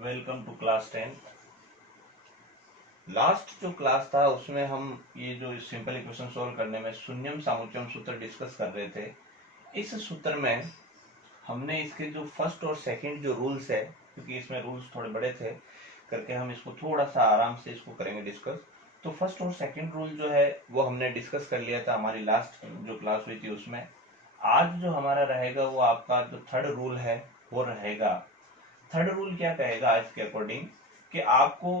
Welcome to class 10th। Last जो class था उसमें हम ये जो सिंपल इक्वेशन सोल्व करने में शून्यम सामुच्यम सूत्र डिस्कस कर रहे थे। इस सूत्र में हमने इसके जो फर्स्ट और सेकंड जो रूल्स है, क्योंकि इसमें रूल्स थोड़े बड़े थे, करके हम इसको थोड़ा सा आराम से इसको करेंगे डिस्कस। तो फर्स्ट और सेकंड रूल जो है वो हमने डिस्कस कर लिया था हमारी लास्ट जो क्लास हुई थी उसमें। आज जो हमारा रहेगा वो आपका जो थर्ड रूल है वो रहेगा। थर्ड रूल क्या कहेगा आज के अकॉर्डिंग कि आपको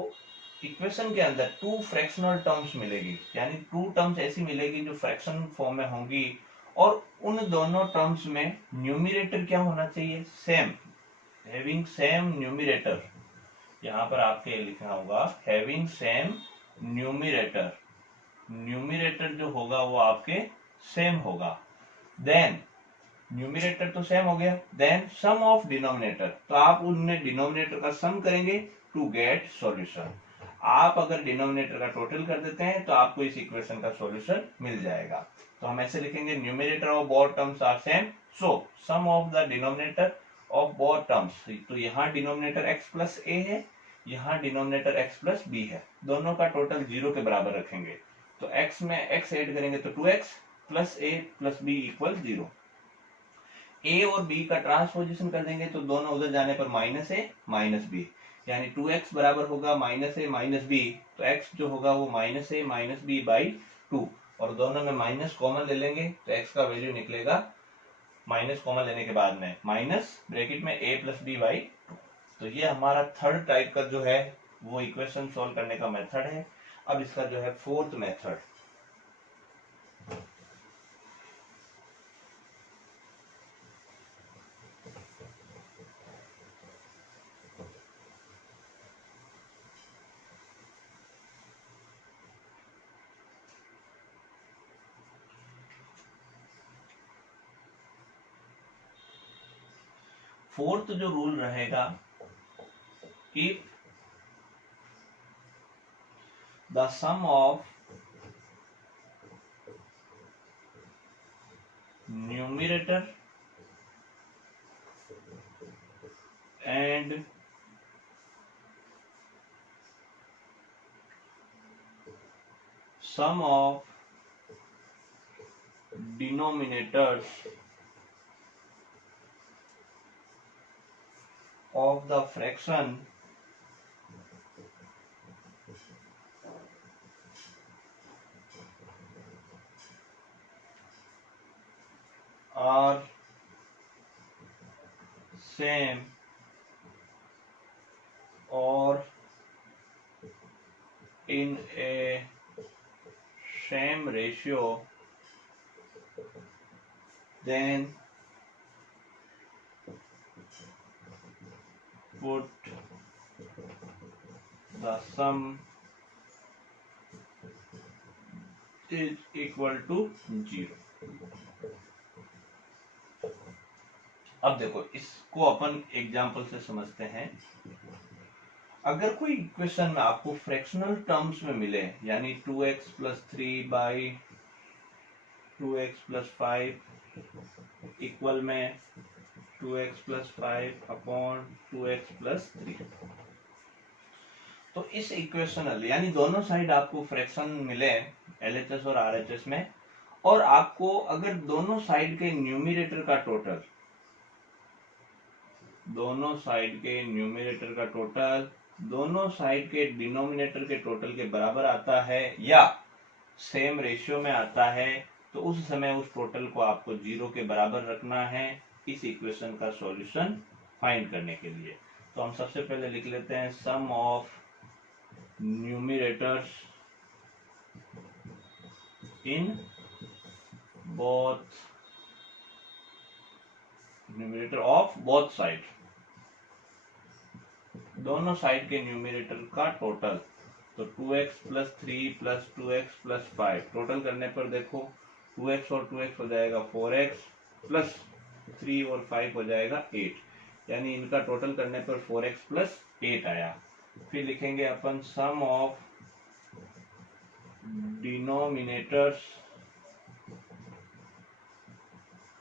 इक्वेशन के अंदर टू फ्रैक्शनल टर्म्स मिलेगी, यानी टू टर्म्स ऐसी मिलेगी जो फ्रैक्शन फॉर्म में होंगी, और उन दोनों टर्म्स में न्यूमिरेटर क्या होना चाहिए? Same, having same numerator. यहां पर आपके लिखना होगा हैविंग सेम न्यूमिरेटर। न्यूमिरेटर जो होगा वो आपके सेम होगा। देन न्यूमिरेटर तो सेम हो गया, देन सम ऑफ डिनोमिनेटर, तो आप उनमें डिनोमिनेटर का सम करेंगे टू गेट सॉल्यूशन। आप अगर डिनोमिनेटर का टोटल कर देते हैं तो आपको इस इक्वेशन का सॉल्यूशन मिल जाएगा। तो हम ऐसे लिखेंगे numerator of both terms are same, so sum of the denominator of both terms. तो यहाँ डिनोमिनेटर एक्स प्लस ए है, यहाँ डिनोमिनेटर एक्स प्लस बी है, दोनों का टोटल 0 के बराबर रखेंगे। तो एक्स में एक्स ऐड करेंगे तो 2x प्लस ए प्लस बी इक्वल 0। ए और बी का ट्रांसपोजिशन कर देंगे तो दोनों उधर जाने पर माइनस ए माइनस बी, यानी 2x बराबर होगा माइनस ए माइनस बी। तो x जो होगा वो minus a minus b by 2, और दोनों में माइनस कॉमन ले लेंगे तो x का वैल्यू निकलेगा, माइनस कॉमन लेने के बाद में माइनस ब्रैकेट में a प्लस बी बाई 2। तो ये हमारा थर्ड टाइप का जो है वो इक्वेशन सोल्व करने का मेथड है। अब इसका जो है फोर्थ मेथड। फोर्थ जो रूल रहेगा, if the sum of numerator and sum of denominators of the fraction are same or in a same ratio, then put the sum is equal to 0। अब देखो इसको अपन एग्जांपल से समझते हैं। अगर कोई इक्वेशन में आपको फ्रैक्शनल टर्म्स में मिले, यानी 2x plus 3 by 2x plus 5 equal में 2x plus 5 upon 2x plus 3, तो इस इक्वेशनल यानी दोनों साइड आपको फ्रैक्शन मिले LHS और RHS में, और आपको अगर दोनों साइड के न्यूमिरेटर का टोटल, दोनों साइड के न्यूमिरेटर का टोटल दोनों साइड के डिनोमिनेटर के टोटल के बराबर आता है या सेम रेशियो में आता है, तो उस समय उस टोटल को आपको 0 के बराबर रखना है इस इक्वेशन का सॉल्यूशन फाइंड करने के लिए। तो हम सबसे पहले लिख लेते हैं sum of numerators in both numerator of both side, दोनों साइड के न्यूमिरेटर का टोटल। तो 2x plus 3 plus 2x plus 5 total करने पर देखो 2x और 2x हो जाएगा 4x प्लस 3 और 5 हो जाएगा 8, यानी इनका टोटल करने पर 4x प्लस 8 आया। फिर लिखेंगे अपन sum of denominators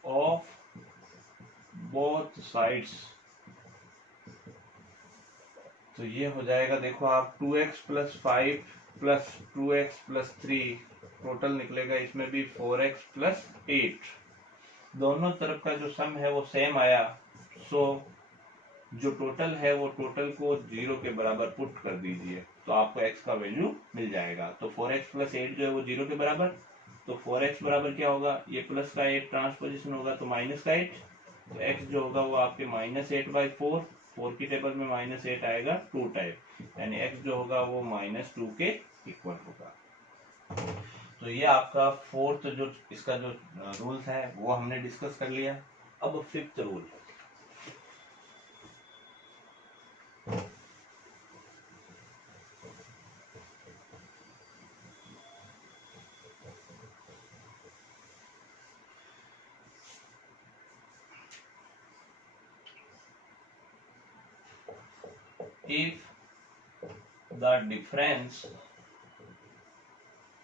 of both sides तो ये हो जाएगा, देखो आप 2x plus 5 plus 2x plus 3, total निकलेगा इसमें भी 4x प्लस 8। दोनों तरफ का जो सम है वो सेम आया, सो जो टोटल है वो टोटल को 0 के बराबर पुट कर दीजिए, तो आपको x का वैल्यू मिल जाएगा। तो 4x प्लस 8 जो है वो 0 के बराबर, तो 4x बराबर क्या होगा, ये प्लस का 8 ट्रांसपोजिशन होगा तो माइनस का 8, तो x जो होगा वो आपके -8/4, 4 की टेबल में -8 आएगा 2 टाइप, यानी x जो होगा वो -2 के इक्वल होगा। तो ये आपका फोर्थ जो इसका जो रूल्स है वो हमने डिस्कस कर लिया। अब fifth rule,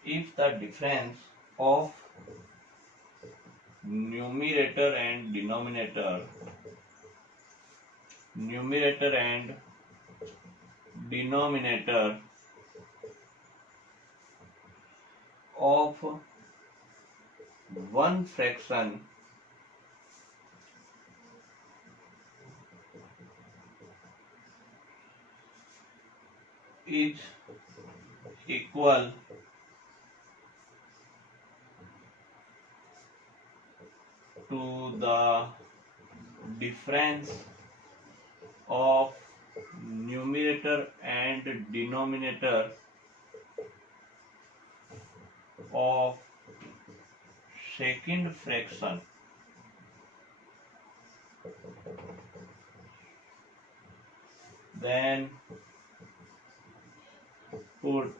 if the difference of numerator and denominator of one fraction is equal to the difference of numerator and denominator of second fraction, then put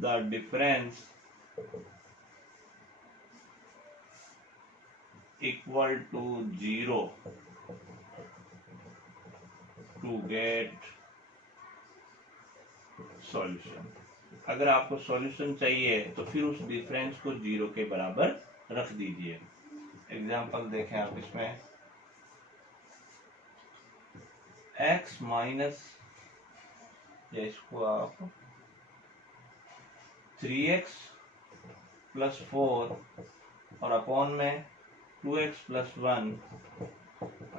the difference equal to 0 to get solution. अगर आपको solution चाहिए तो फिर उस difference को 0 के बराबर रख दीजिए। एग्जांपल देखें आप इसमें, x माइनस, इसको आप 3x प्लस 4 और अपॉन में 2x प्लस 1,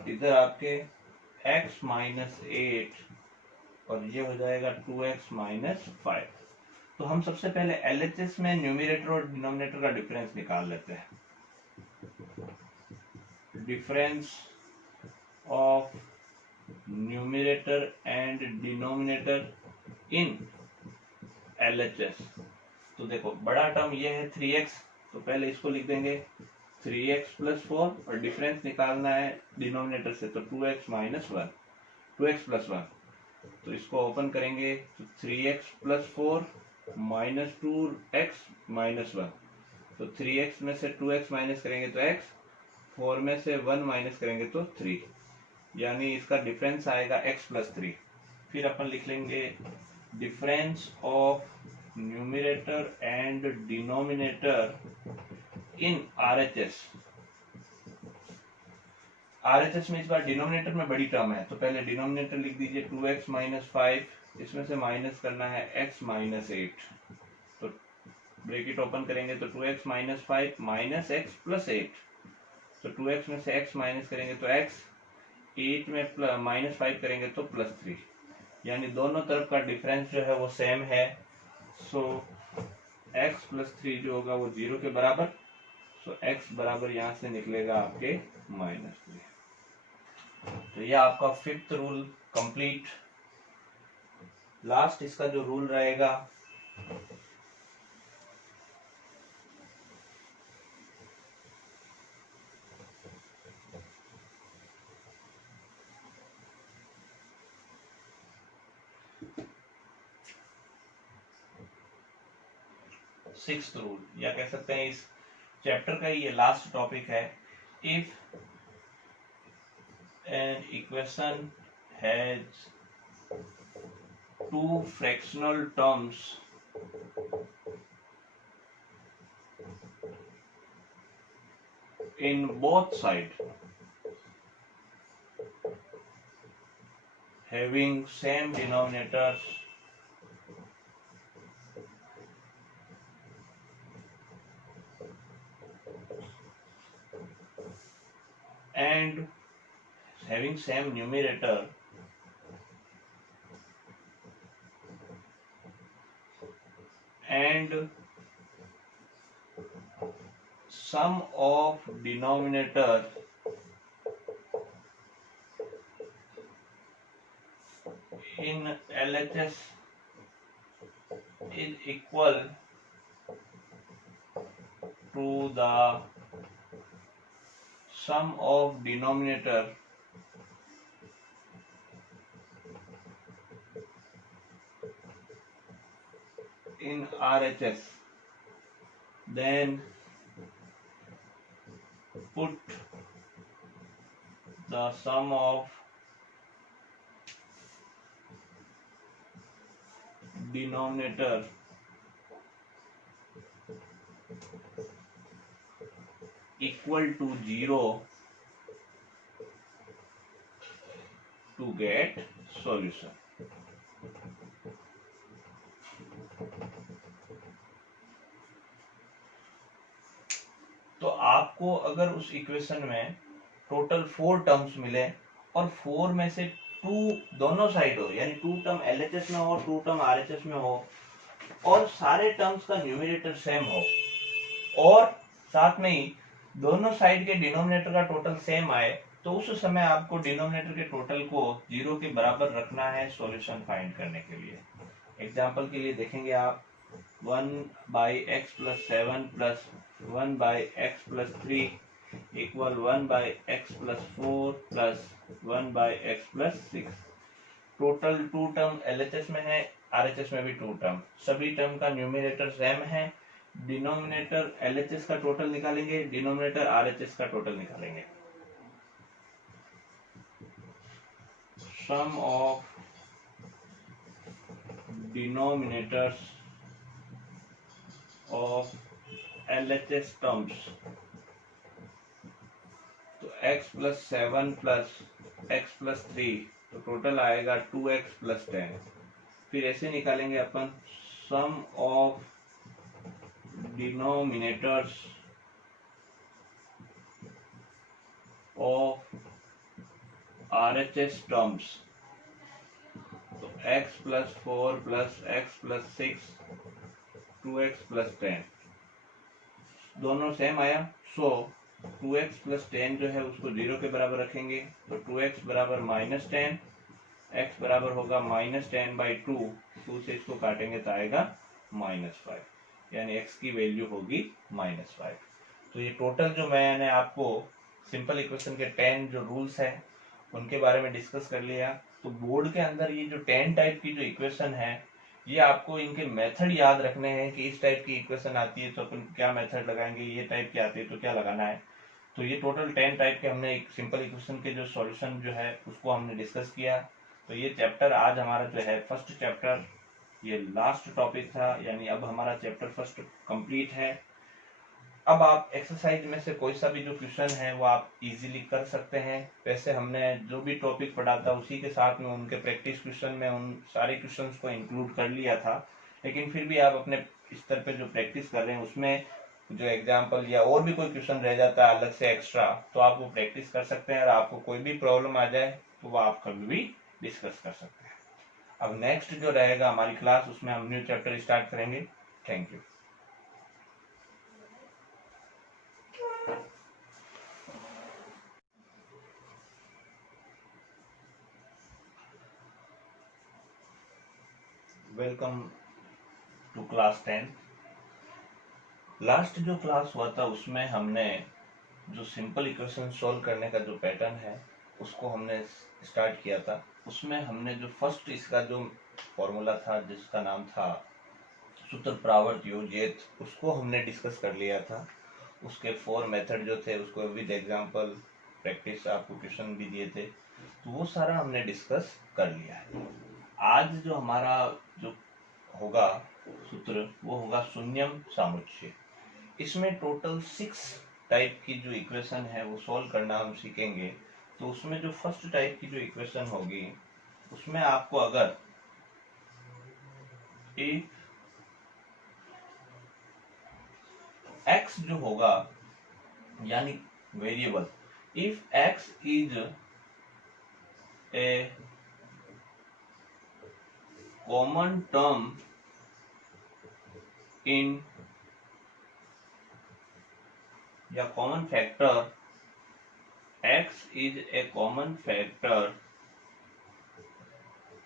इधर आपके x माइनस 8 और ये हो जाएगा 2x माइनस 5। तो हम सबसे पहले LHS में न्यूमरेटर और डिनोमिनेटर का डिफरेंस निकाल लेते हैं। Difference of numerator and denominator in LHS, तो देखो बड़ा टर्म ये है 3x, तो पहले इसको लिख देंगे 3x प्लस 4 और डिफरेंस निकालना है डिनोमिनेटर से, तो 2x माइनस 1, 2x प्लस 1, तो इसको ओपन करेंगे तो 3x plus 4 minus 2x minus 1, तो 3x में से 2x माइनस करेंगे तो x, 4 में से 1 माइनस करेंगे तो 3, यानी इसका डिफरेंस आएगा x प्लस 3। फिर अपन लिख लेंगे difference of numerator and denominator in RHS। RHS में इस बार डिनोमिनेटर में बड़ी टर्म है, तो पहले डिनोमिनेटर लिख दीजिए 2x माइनस 5, इसमें से माइनस करना है x माइनस 8, तो ब्रैकेट ओपन करेंगे तो 2x minus 5 minus x plus 8, तो 2x में से x माइनस करेंगे तो x, 8 में माइनस 5 करेंगे तो प्लस 3, यानी दोनों तरफ का डिफरेंस जो है वो सेम है, सो x प्लस 3 जो होगा वो 0 के बराबर, सो x बराबर यहाँ से निकलेगा आपके -3। तो ये आपका फिफ्थ रूल कंप्लीट। लास्ट इसका जो रूल रहेगा, सिक्स्थ रूल या कह सकते हैं इस चैप्टर का ये लास्ट टॉपिक है। If an equation has two fractional terms in both sides, having same denominators and having same numerator and sum of denominator in LHS is equal to the sum of denominator in RHS, then put the sum of denominator equal to 0 to get solution. तो आपको अगर उस equation में total 4 terms मिले और 4 में से 2 दोनों साइड हो, यानी 2 टर्म LHS में हो, 2 टर्म RHS में हो, और सारे टर्म्स का न्यूमरेटर सेम हो और साथ में ही दोनों साइड के डिनोमिनेटर का टोटल सेम आए, तो उस समय आपको डिनोमिनेटर के टोटल को 0 के बराबर रखना है सॉल्यूशन फाइंड करने के लिए। एग्जांपल के लिए देखेंगे आप 1/x+7 plus 1/x+3 equal 1/x+4 plus 1/x+6। Total 2 term LHS में है, RHS में भी 2 टर्म, सभी टर्म का न्यूमरेटर सेम है। डिनोमिनेटर LHS का टोटल निकालेंगे, डिनोमिनेटर RHS का टोटल निकालेंगे। Sum of denominators of LHS terms, तो x+7 प्लस x+3, तो टोटल आएगा 2x+10। फिर ऐसे निकालेंगे अपन sum of denominators of RHS terms, तो x+4 प्लस x+6 2x+10 दोनों सेम आया। सो 2x+10 जो है उसको 0 के बराबर रखेंगे, तो 2x बराबर -10, x बराबर होगा -10/2, 2 से इसको काटेंगे तो आएगा -5, यानी x की वैल्यू होगी -5। तो ये टोटल जो मैंने आपको सिंपल इक्वेशन के 10 जो रूल्स हैं उनके बारे में डिस्कस कर लिया। तो बोर्ड के अंदर ये जो 10 टाइप की जो इक्वेशन है, ये आपको इनके मेथड याद रखने हैं कि इस टाइप की इक्वेशन आती है तो अपन क्या मेथड लगाएंगे, ये टाइप की आती है तो क्या लगाना है। तो ये टोटल 10 टाइप के हमने एक सिंपल इक्वेशन के जो सॉल्यूशन जो है उसको हमने डिस्कस किया। तो ये चैप्टर आज हमारा जो है फर्स्ट चैप्टर, ये लास्ट टॉपिक था, यानी अब हमारा चैप्टर फर्स्ट कंप्लीट है। अब आप एक्सरसाइज में से कोई सा भी जो क्वेश्चन है वो आप इजीली कर सकते हैं। वैसे हमने जो भी टॉपिक पढ़ा था उसी के साथ में उनके प्रैक्टिस क्वेश्चन में उन सारे क्वेश्चंस को इंक्लूड कर लिया था, लेकिन फिर भी आप अपने स्तर पे जो प्रैक्टिस कर रहे हैं उसमें जो एग्जाम्पल या और भी कोई क्वेश्चन रह जाता है अलग से एक्स्ट्रा, तो आप वो प्रैक्टिस कर सकते हैं। और आपको कोई भी प्रॉब्लम आ जाए तो वो आप कभी भी डिस्कस कर सकते हैं। अब नेक्स्ट जो रहेगा हमारी क्लास, उसमें हम न्यू चैप्टर स्टार्ट करेंगे। Thank you. Welcome to class 10। Last जो क्लास हुआ था उसमें हमने जो सिंपल इक्वेशन सॉल्व करने का जो पैटर्न है उसको हमने स्टार्ट किया था। उसमें हमने जो फर्स्ट इसका जो फॉर्मूला था जिसका नाम था सूत्र प्रावर्त योजित, उसको हमने डिस्कस कर लिया था। उसके 4 मेथड जो थे उसको विद एग्जांपल प्रैक्टिस आपको क्वेश्चन भी दिए थे, तो वो सारा हमने डिस्कस कर लिया है। आज जो हमारा जो होगा सूत्र वो होगा शून्यम सामुच्चय। इसमें टोटल 6 टाइप की जो इक्वेशन है वो सॉल्व करना हम सीखेंगे। तो उसमें जो फर्स्ट टाइप की जो इक्वेशन होगी उसमें आपको अगर इफ x जो होगा यानी variable, if x is a common term in या common factor, x is a common factor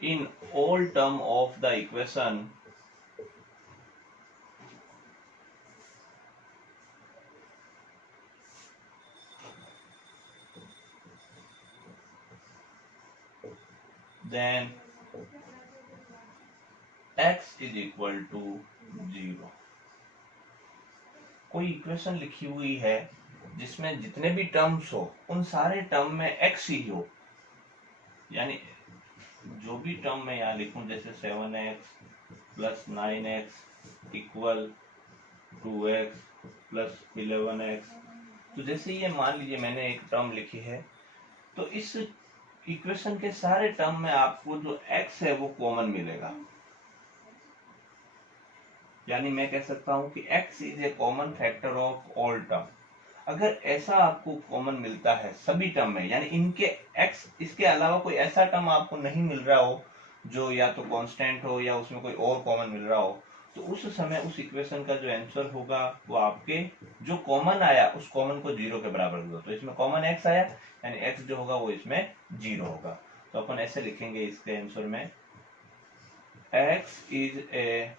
in all term of the equation, then x is equal to 0। कोई इक्वेशन लिखी हुई है जिसमें जितने भी टर्म्स हो उन सारे टर्म में x ही हो, यानी जो भी टर्म मैं यहाँ लिखूं जैसे 7x plus 9x equal 2x plus 11x, तो जैसे ये मान लीजिए मैंने एक टर्म लिखी है, तो इस इक्वेशन के सारे टर्म में आपको जो x है वो कॉमन मिलेगा। यानी मैं कह सकता हूं कि x is a common factor of all term. अगर ऐसा आपको कॉमन मिलता है सभी टर्म में, यानी इनके x इसके अलावा कोई ऐसा टर्म आपको नहीं मिल रहा हो जो या तो कांस्टेंट हो या उसमें कोई और कॉमन मिल रहा हो, तो उस समय उस इक्वेशन का जो आंसर होगा वो आपके जो कॉमन आया उस कॉमन को 0 के बराबर होगा। तो इसमें कॉमन x आया यानी x जो होगा वो इसमें 0 होगा। तो अपन ऐसे लिखेंगे इसके आंसर में, x is A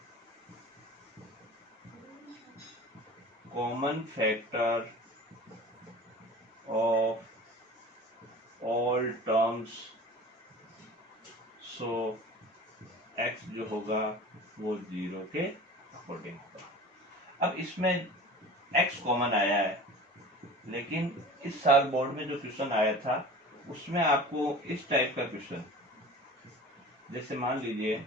common factor of all terms, so x जो होगा वो 0 के अकॉर्डिंग होगा। अब इसमें x कॉमन आया है, लेकिन इस साल बोर्ड में जो क्वेश्चन आया था उसमें आपको इस टाइप का क्वेश्चन, जैसे मान लीजिए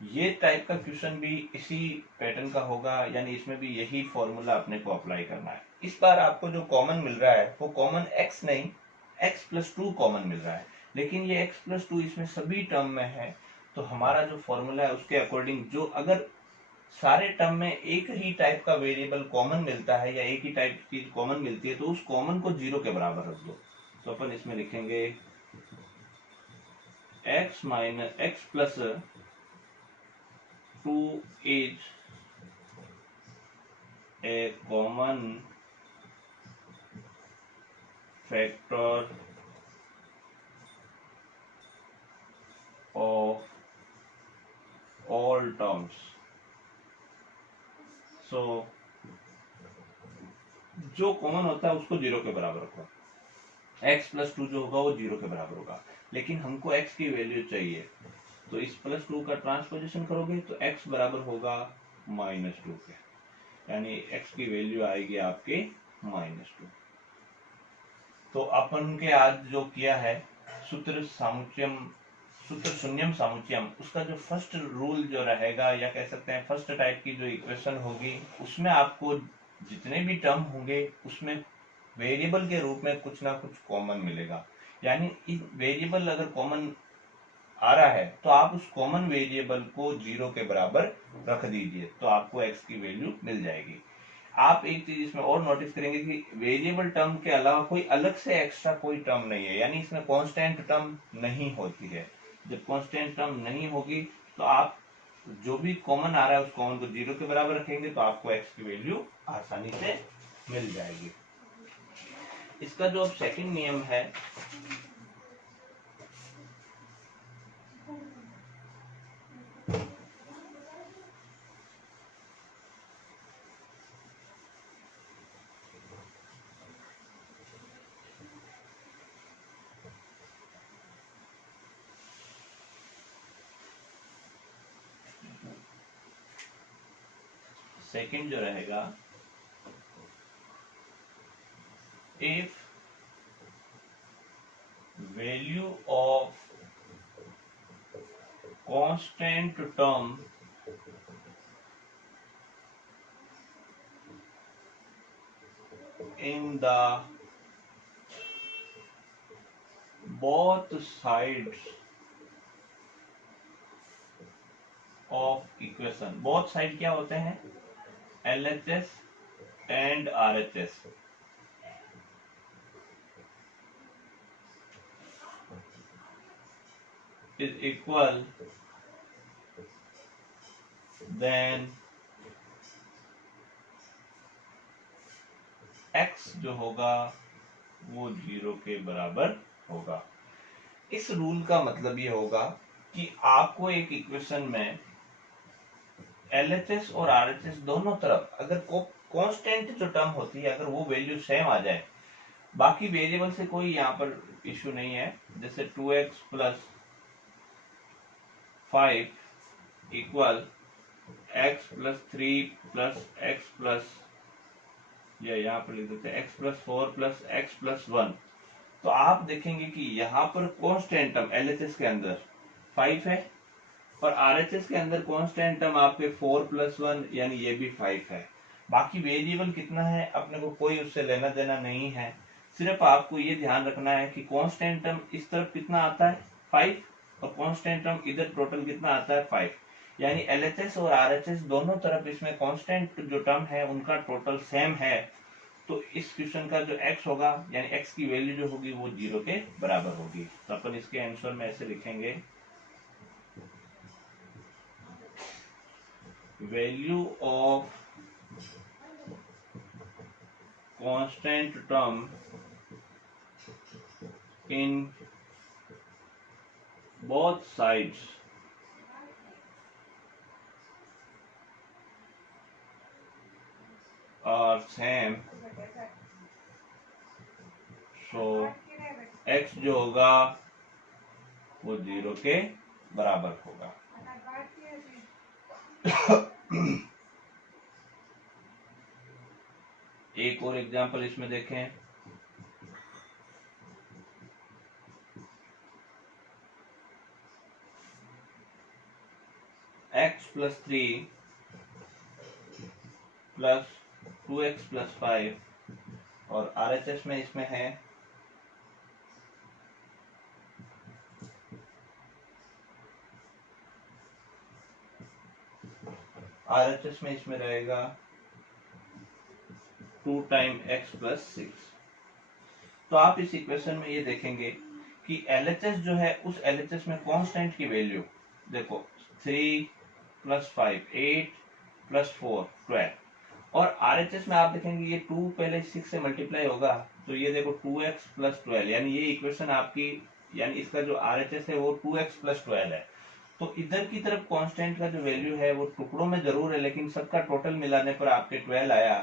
ये टाइप का क्वेश्चन भी इसी पैटर्न का होगा, यानी इसमें भी यही फॉर्मूला अपने को अप्लाई करना है। इस बार आपको जो कॉमन मिल रहा है वो कॉमन x नहीं, x प्लस 2 कॉमन मिल रहा है, लेकिन ये x प्लस 2 इसमें सभी टर्म में है। तो हमारा जो फॉर्मूला है उसके अकॉर्डिंग जो अगर सारे टर्म में एक ही टाइप का वेरिएबल कॉमन मिलता है या एक ही टाइप की कॉमन मिलती है, तो उस कॉमन को 0 के बराबर रख दो। तो अपन इसमें लिखेंगे x minus x plus 2 is a common factor of all terms, so जो कॉमन होता है उसको 0 के बराबर रखो। x प्लस 2 जो होगा वो 0 के बराबर होगा, लेकिन हमको x की वैल्यू चाहिए, तो इस प्लस 2 का ट्रांसपोजिशन करोगे तो x बराबर होगा -2 के, यानी x की वैल्यू आएगी आपके -2। तो अपन के आज जो किया है सूत्र सामुच्यम, सूत्र शून्यम सामुच्यम, उसका जो फर्स्ट रूल जो रहेगा या कह सकते हैं फर्स्ट टाइप की जो इक्वेशन होगी, उसमें आपको जितने भी टर्म होंगे उसमें वेरिएबल के रूप में कुछ ना कुछ कॉमन मिलेगा। यानी इस वेरिएबल अगर कॉमन आ रहा है तो आप उस कॉमन वेरिएबल को 0 के बराबर रख दीजिए, तो आपको x की वैल्यू मिल जाएगी। आप एक चीज इसमें और नोटिस करेंगे कि वेरिएबल टर्म के अलावा कोई अलग से एक्स्ट्रा कोई टर्म नहीं है, यानी इसमें कांस्टेंट टर्म नहीं होती है। जब कांस्टेंट टर्म नहीं होगी तो आप जो भी कॉमन आ रहा है उस कॉमन को 0 के बराबर रखेंगे तो आपको x की वैल्यू आसानी से मिल जाएगी। इसका जो अब सेकंड नियम है, सेकंड जो रहेगा, if value of constant term in the both sides of equation. both side क्या होते हैं? LHS and RHS. is equal, then x जो होगा वो 0 के बराबर होगा। इस रूल का मतलब ये होगा कि आपको एक इक्वेशन में LHS और RHS दोनों तरफ अगर कांस्टेंट जो टर्म होती है अगर वो वैल्यू सेम आ जाए, बाकी वेरिएबल से कोई यहाँ पर इश्यू नहीं है, जैसे 2x plus 5 equal x plus 3 plus x plus, या यहाँ पर लिख देते हैं x plus 4 plus x plus 1। तो आप देखेंगे कि यहाँ पर कांस्टेंट टर्म LHS के अंदर 5 है और RHS के अंदर कांस्टेंट टर्म आपके 4 प्लस 1 यानी ये भी 5 है। बाकी वेरिएबल कितना है अपने को कोई उससे लेना देना नहीं है, सिर्फ आपको ये ध्यान रखना है कि कांस्टेंट टर्म इस तरफ कितना आता है 5 और कांस्टेंट टर्म इधर टोटल कितना आता है 5, यानी LHS और RHS दोनों तरफ इसमें कांस्टेंट जो टर्म है उनका टोटल सेम है। तो इस क्वेश्चन का जो x होगा यानी x की वैल्यू जो होगी वो 0 के बराबर होगी। तो अपन इसके आंसर में ऐसे लिखेंगे, value of constant term in both sides are same, so x जो होगा वो 0 के बराबर होगा। एक और एग्जांपल इसमें देखें, x plus 3 plus 2x plus 5 और RHS में इसमें है RHS में इसमें रहेगा 2 टाइम x प्लस 6। तो आप इस इक्वेशन में ये देखेंगे कि LHS जो है उस LHS में कांस्टेंट की वैल्यू देखो 3 प्लस 5 8 प्लस 4 12 और RHS में आप देखेंगे ये 2 पहले 6 से मल्टीप्लाई होगा तो ये देखो 2x प्लस 12, यानी ये इक्वेशन आपकी यानी इसका जो RHS है वो 2x प्लस 12 है। तो इधर की तरफ कांस्टेंट का जो वैल्यू है वो टुकड़ों में जरूर है लेकिन सबका टोटल मिलाने पर आपके 12 आया।